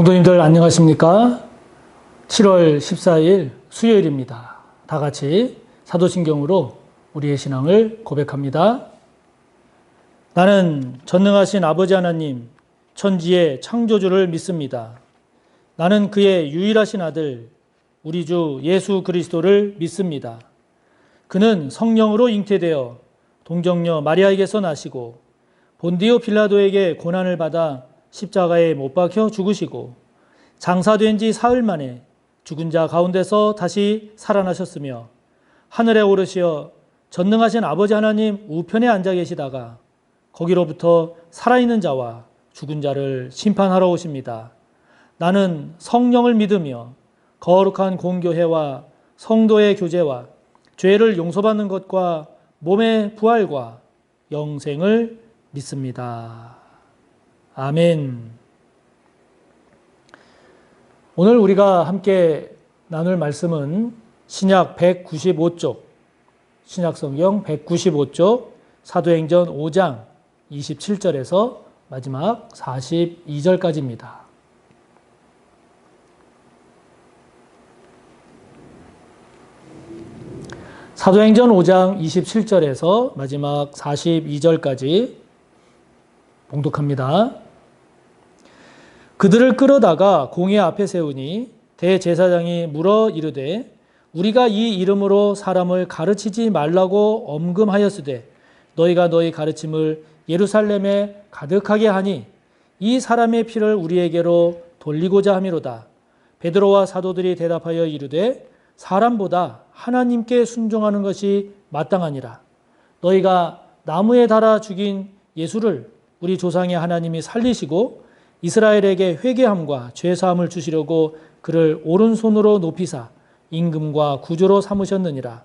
성도님들 안녕하십니까? 7월 14일 수요일입니다. 다 같이 사도신경으로 우리의 신앙을 고백합니다. 나는 전능하신 아버지 하나님, 천지의 창조주를 믿습니다. 나는 그의 유일하신 아들, 우리 주 예수 그리스도를 믿습니다. 그는 성령으로 잉태되어 동정녀 마리아에게서 나시고 본디오 빌라도에게 고난을 받아 십자가에 못 박혀 죽으시고 장사된 지 사흘 만에 죽은 자 가운데서 다시 살아나셨으며 하늘에 오르시어 전능하신 아버지 하나님 우편에 앉아 계시다가 거기로부터 살아있는 자와 죽은 자를 심판하러 오십니다. 나는 성령을 믿으며 거룩한 공교회와 성도의 교제와 죄를 용서받는 것과 몸의 부활과 영생을 믿습니다. 아멘. 오늘 우리가 함께 나눌 말씀은 신약 195쪽, 신약성경 195쪽, 사도행전 5장 27절에서 마지막 42절까지입니다. 사도행전 5장 27절에서 마지막 42절까지 봉독합니다. 그들을 끌어다가 공회 앞에 세우니 대제사장이 물어 이르되 우리가 이 이름으로 사람을 가르치지 말라고 엄금하였으되 너희가 너희 가르침을 예루살렘에 가득하게 하니 이 사람의 피를 우리에게로 돌리고자 함이로다. 베드로와 사도들이 대답하여 이르되 사람보다 하나님께 순종하는 것이 마땅하니라. 너희가 나무에 달아 죽인 예수를 우리 조상의 하나님이 살리시고 이스라엘에게 회개함과 죄사함을 주시려고 그를 오른손으로 높이사 임금과 구주로 삼으셨느니라.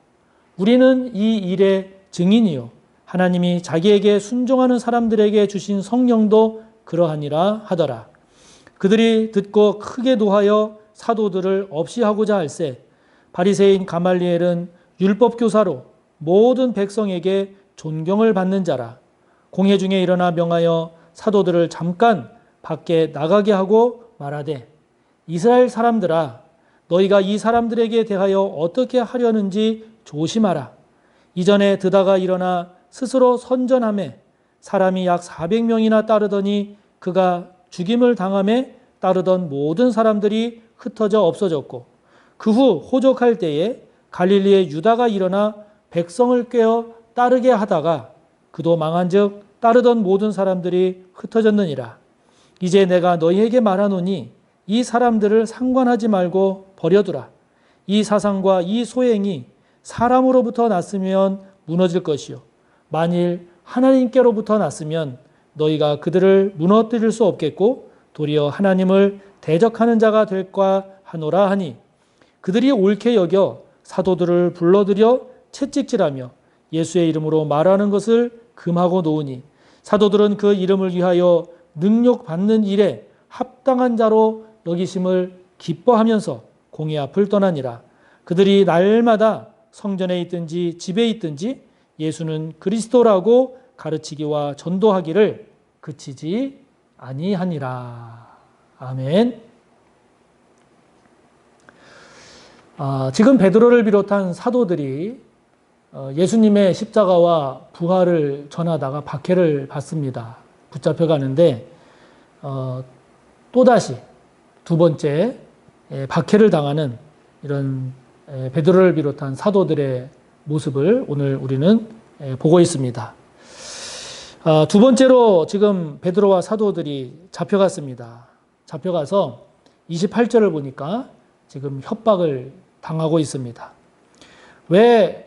우리는 이 일의 증인이요 하나님이 자기에게 순종하는 사람들에게 주신 성령도 그러하니라 하더라. 그들이 듣고 크게 노하여 사도들을 없이 하고자 할세 바리새인 가말리엘은 율법 교사로 모든 백성에게 존경을 받는 자라. 공회 중에 일어나 명하여 사도들을 잠깐 밖에 나가게 하고 말하되 이스라엘 사람들아 너희가 이 사람들에게 대하여 어떻게 하려는지 조심하라. 이전에 드다가 일어나 스스로 선전하매 사람이 약 400명이나 따르더니 그가 죽임을 당함에 따르던 모든 사람들이 흩어져 없어졌고 그 후 호족할 때에 갈릴리의 유다가 일어나 백성을 꿰어 따르게 하다가 그도 망한즉 따르던 모든 사람들이 흩어졌느니라. 이제 내가 너희에게 말하노니 이 사람들을 상관하지 말고 버려두라. 이 사상과 이 소행이 사람으로부터 났으면 무너질 것이요 만일 하나님께로부터 났으면 너희가 그들을 무너뜨릴 수 없겠고 도리어 하나님을 대적하는 자가 될까 하노라 하니 그들이 옳게 여겨 사도들을 불러들여 채찍질하며 예수의 이름으로 말하는 것을 금하고 놓으니 사도들은 그 이름을 위하여 능욕받는 일에 합당한 자로 여기심을 기뻐하면서 공회 앞을 떠나니라. 그들이 날마다 성전에 있든지 집에 있든지 예수는 그리스도라고 가르치기와 전도하기를 그치지 아니하니라. 아멘. 지금 베드로를 비롯한 사도들이 예수님의 십자가와 부활을 전하다가 박해를 받습니다. 붙잡혀가는데 또다시 두 번째 박해를 당하는 이런 베드로를 비롯한 사도들의 모습을 오늘 우리는 보고 있습니다. 두 번째로 지금 베드로와 사도들이 잡혀갔습니다. 잡혀가서 28절을 보니까 지금 협박을 당하고 있습니다. 왜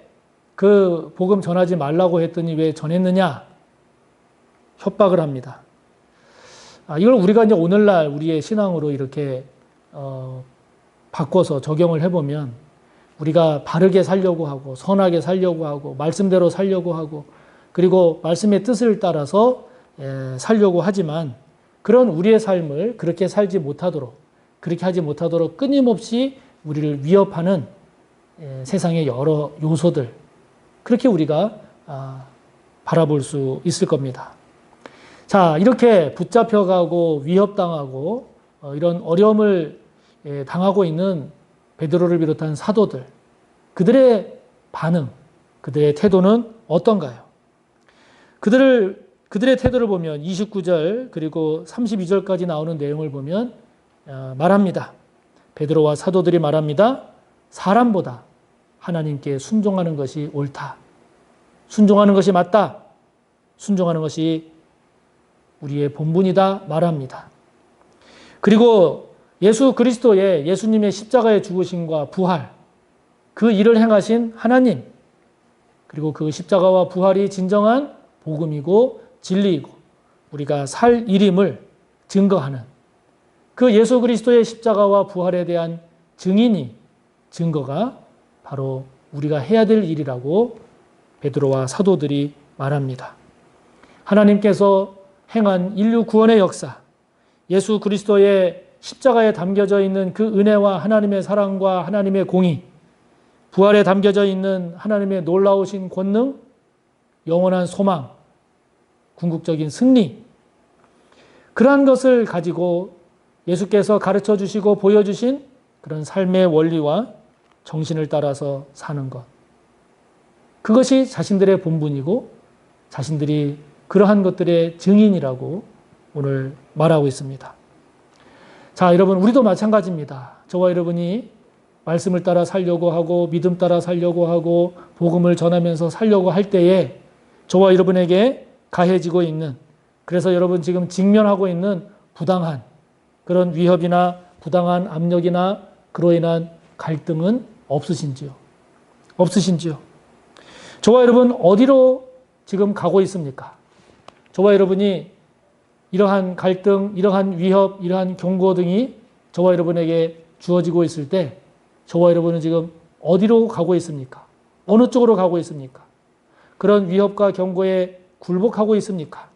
그 복음 전하지 말라고 했더니 왜 전했느냐? 협박을 합니다. 이걸 우리가 이제 오늘날 우리의 신앙으로 이렇게 바꿔서 적용을 해보면 우리가 바르게 살려고 하고 선하게 살려고 하고 말씀대로 살려고 하고 그리고 말씀의 뜻을 따라서 살려고 하지만 그런 우리의 삶을 그렇게 살지 못하도록 그렇게 하지 못하도록 끊임없이 우리를 위협하는 세상의 여러 요소들 그렇게 우리가 바라볼 수 있을 겁니다. 자, 이렇게 붙잡혀가고 위협당하고 이런 어려움을 당하고 있는 베드로를 비롯한 사도들, 그들의 반응, 그들의 태도는 어떤가요? 그들의 태도를 보면 29절 그리고 32절까지 나오는 내용을 보면 말합니다. 베드로와 사도들이 말합니다. 사람보다 하나님께 순종하는 것이 옳다. 순종하는 것이 맞다. 순종하는 것이 우리의 본분이다 말합니다. 그리고 예수 그리스도의 예수님의 십자가의 죽으심과 부활, 그 일을 행하신 하나님, 그리고 그 십자가와 부활이 진정한 복음이고 진리이고 우리가 살 일임을 증거하는 그 예수 그리스도의 십자가와 부활에 대한 증거가 바로 우리가 해야 될 일이라고 베드로와 사도들이 말합니다. 하나님께서 행한 인류 구원의 역사, 예수 그리스도의 십자가에 담겨져 있는 그 은혜와 하나님의 사랑과 하나님의 공의, 부활에 담겨져 있는 하나님의 놀라우신 권능, 영원한 소망, 궁극적인 승리, 그러한 것을 가지고 예수께서 가르쳐 주시고 보여주신 그런 삶의 원리와 정신을 따라서 사는 것. 그것이 자신들의 본분이고 자신들이 그러한 것들의 증인이라고 오늘 말하고 있습니다. 자, 여러분, 우리도 마찬가지입니다. 저와 여러분이 말씀을 따라 살려고 하고 믿음 따라 살려고 하고 복음을 전하면서 살려고 할 때에 저와 여러분에게 가해지고 있는, 그래서 여러분 지금 직면하고 있는 부당한 그런 위협이나 부당한 압력이나 그로 인한 갈등은 없으신지요? 없으신지요? 저와 여러분 어디로 지금 가고 있습니까? 저와 여러분이 이러한 갈등, 이러한 위협, 이러한 경고 등이 저와 여러분에게 주어지고 있을 때 저와 여러분은 지금 어디로 가고 있습니까? 어느 쪽으로 가고 있습니까? 그런 위협과 경고에 굴복하고 있습니까?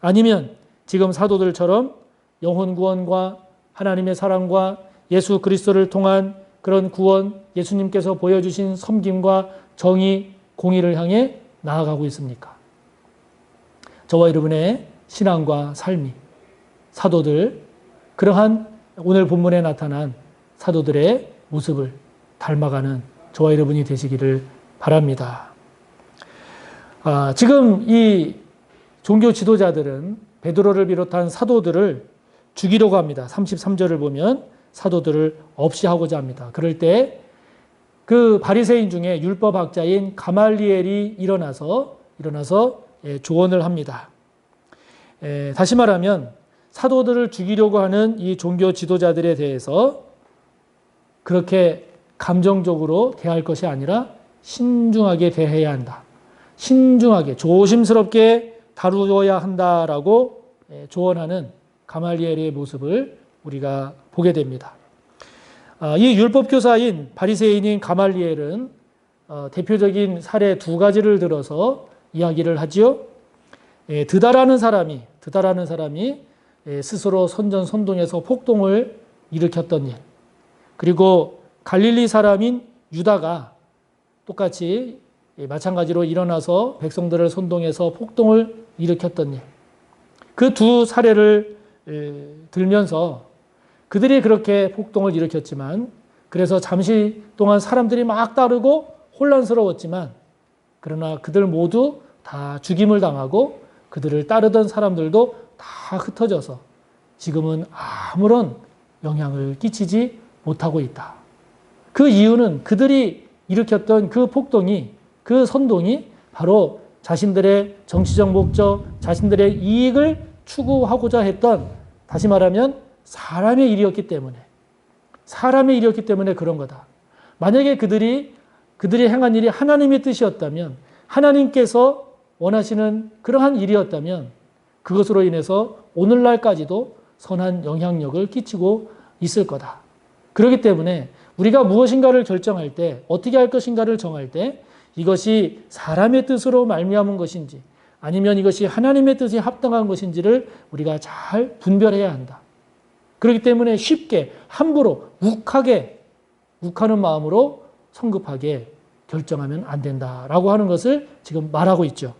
아니면 지금 사도들처럼 영혼 구원과 하나님의 사랑과 예수 그리스도를 통한 그런 구원, 예수님께서 보여주신 섬김과 정의, 공의를 향해 나아가고 있습니까? 저와 여러분의 신앙과 삶이 사도들, 그러한 오늘 본문에 나타난 사도들의 모습을 닮아가는 저와 여러분이 되시기를 바랍니다. 지금 이 종교 지도자들은 베드로를 비롯한 사도들을 죽이려고 합니다. 33절을 보면 사도들을 없이 하고자 합니다. 그럴 때 그 바리새인 중에 율법학자인 가말리엘이 일어나서 조언을 합니다. 다시 말하면 사도들을 죽이려고 하는 이 종교 지도자들에 대해서 그렇게 감정적으로 대할 것이 아니라 신중하게 대해야 한다. 신중하게 조심스럽게 다루어야 한다라고 조언하는 가말리엘의 모습을 우리가 보게 됩니다. 이 율법교사인 바리새인인 가말리엘은 대표적인 사례 두 가지를 들어서 이야기를 하지요. 드다라는 사람이 스스로 선전선동해서 폭동을 일으켰던 일, 그리고 갈릴리 사람인 유다가 똑같이 마찬가지로 일어나서 백성들을 선동해서 폭동을 일으켰던 일, 그 두 사례를 들면서 그들이 그렇게 폭동을 일으켰지만, 그래서 잠시 동안 사람들이 막 따르고 혼란스러웠지만, 그러나 그들 모두 다 죽임을 당하고 그들을 따르던 사람들도 다 흩어져서 지금은 아무런 영향을 끼치지 못하고 있다. 그 이유는 그들이 일으켰던 그 폭동이, 그 선동이 바로 자신들의 정치적 목적, 자신들의 이익을 추구하고자 했던, 다시 말하면 사람의 일이었기 때문에 그런 거다. 만약에 그들이 행한 일이 하나님의 뜻이었다면, 하나님께서 원하시는 그러한 일이었다면 그것으로 인해서 오늘날까지도 선한 영향력을 끼치고 있을 거다. 그렇기 때문에 우리가 무엇인가를 결정할 때, 어떻게 할 것인가를 정할 때 이것이 사람의 뜻으로 말미암은 것인지 아니면 이것이 하나님의 뜻에 합당한 것인지를 우리가 잘 분별해야 한다. 그렇기 때문에 쉽게 함부로 욱하는 마음으로 성급하게 결정하면 안 된다라고 하는 것을 지금 말하고 있죠.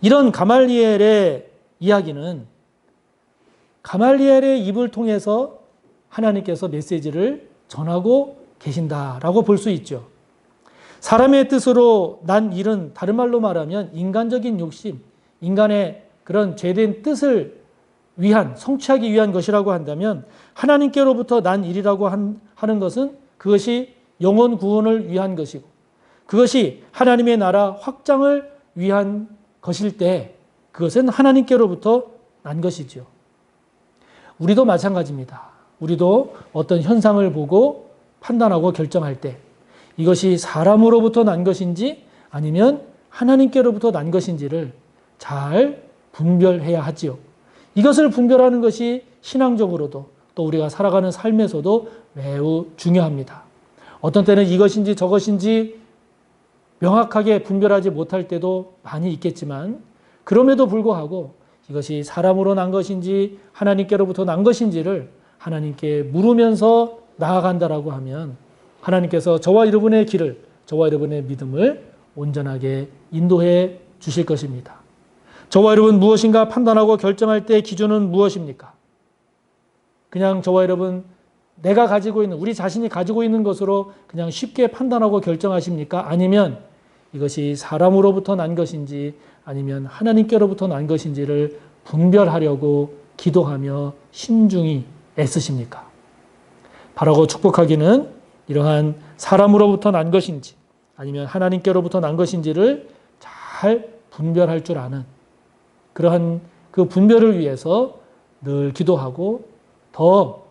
이런 가말리엘의 이야기는 가말리엘의 입을 통해서 하나님께서 메시지를 전하고 계신다라고 볼 수 있죠. 사람의 뜻으로 난 일은 다른 말로 말하면 인간적인 욕심, 인간의 그런 죄된 뜻을 위한, 성취하기 위한 것이라고 한다면 하나님께로부터 난 일이라고 하는 것은 그것이 영혼 구원을 위한 것이고 그것이 하나님의 나라 확장을 위한 것일 때 그것은 하나님께로부터 난 것이죠. 우리도 마찬가지입니다. 우리도 어떤 현상을 보고 판단하고 결정할 때 이것이 사람으로부터 난 것인지 아니면 하나님께로부터 난 것인지를 잘 분별해야 하지요. 이것을 분별하는 것이 신앙적으로도 또 우리가 살아가는 삶에서도 매우 중요합니다. 어떤 때는 이것인지 저것인지 명확하게 분별하지 못할 때도 많이 있겠지만 그럼에도 불구하고 이것이 사람으로 난 것인지 하나님께로부터 난 것인지를 하나님께 물으면서 나아간다라고 하면 하나님께서 저와 여러분의 길을, 저와 여러분의 믿음을 온전하게 인도해 주실 것입니다. 저와 여러분 무엇인가 판단하고 결정할 때 기준은 무엇입니까? 그냥 저와 여러분 내가 가지고 있는, 우리 자신이 가지고 있는 것으로 그냥 쉽게 판단하고 결정하십니까? 아니면 이것이 사람으로부터 난 것인지 아니면 하나님께로부터 난 것인지를 분별하려고 기도하며 신중히 애쓰십니까? 바라고 축복하기는 이러한 사람으로부터 난 것인지 아니면 하나님께로부터 난 것인지를 잘 분별할 줄 아는 그러한 그 분별을 위해서 늘 기도하고 더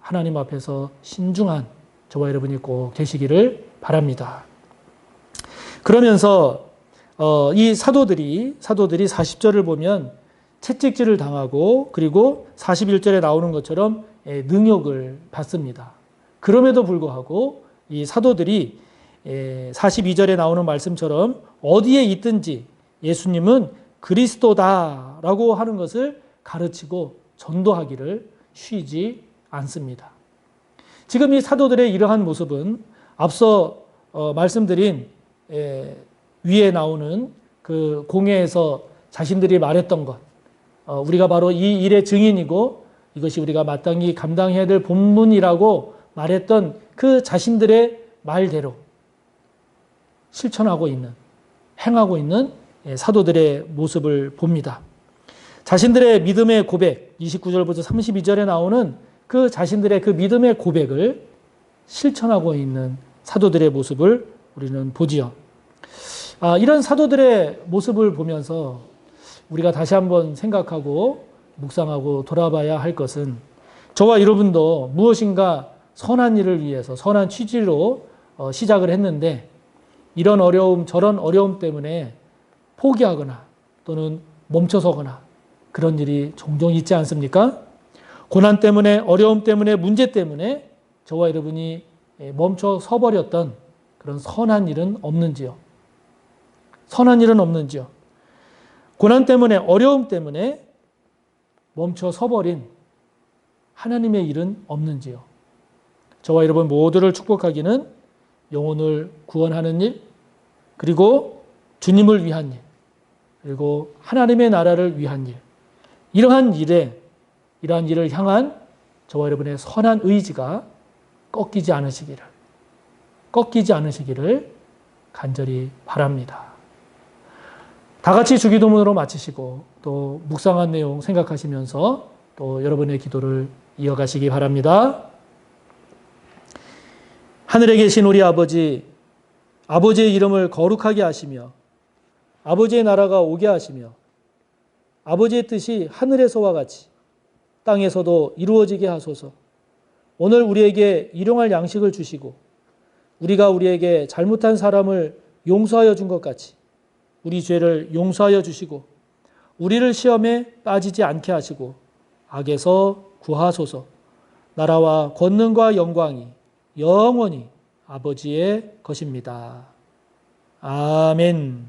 하나님 앞에서 신중한 저와 여러분이 꼭 되시기를 바랍니다. 그러면서 이 사도들이 40절을 보면 채찍질을 당하고 그리고 41절에 나오는 것처럼 능욕을 받습니다. 그럼에도 불구하고 이 사도들이 42절에 나오는 말씀처럼 어디에 있든지 예수님은 그리스도다라고 하는 것을 가르치고 전도하기를 쉬지 않습니다. 지금 이 사도들의 이러한 모습은 앞서 말씀드린 위에 나오는 그 공회에서 자신들이 말했던 것, 우리가 바로 이 일의 증인이고 이것이 우리가 마땅히 감당해야 될 본분이라고 말했던 그 자신들의 말대로 실천하고 있는, 행하고 있는 사도들의 모습을 봅니다. 자신들의 믿음의 고백, 29절부터 32절에 나오는 그 자신들의 그 믿음의 고백을 실천하고 있는 사도들의 모습을 우리는 보지요. 이런 사도들의 모습을 보면서 우리가 다시 한번 생각하고 묵상하고 돌아봐야 할 것은 저와 여러분도 무엇인가 선한 일을 위해서 선한 취지로 시작을 했는데 이런 어려움 저런 어려움 때문에 포기하거나 또는 멈춰서거나 그런 일이 종종 있지 않습니까? 고난 때문에 어려움 때문에 문제 때문에 저와 여러분이 멈춰 서버렸던 그런 선한 일은 없는지요? 선한 일은 없는지요? 고난 때문에 어려움 때문에 멈춰 서버린 하나님의 일은 없는지요? 저와 여러분 모두를 축복하기는 영혼을 구원하는 일, 그리고 주님을 위한 일, 그리고 하나님의 나라를 위한 일, 이러한 일을 향한 저와 여러분의 선한 의지가 꺾이지 않으시기를 간절히 바랍니다. 다 같이 주기도문으로 마치시고 또 묵상한 내용 생각하시면서 또 여러분의 기도를 이어가시기 바랍니다. 하늘에 계신 우리 아버지, 아버지의 이름을 거룩하게 하시며 아버지의 나라가 오게 하시며 아버지의 뜻이 하늘에서와 같이 땅에서도 이루어지게 하소서. 오늘 우리에게 일용할 양식을 주시고 우리가 우리에게 잘못한 사람을 용서하여 준 것 같이 우리 죄를 용서하여 주시고 우리를 시험에 빠지지 않게 하시고 악에서 구하소서. 나라와 권능과 영광이 영원히 아버지의 것입니다. 아멘.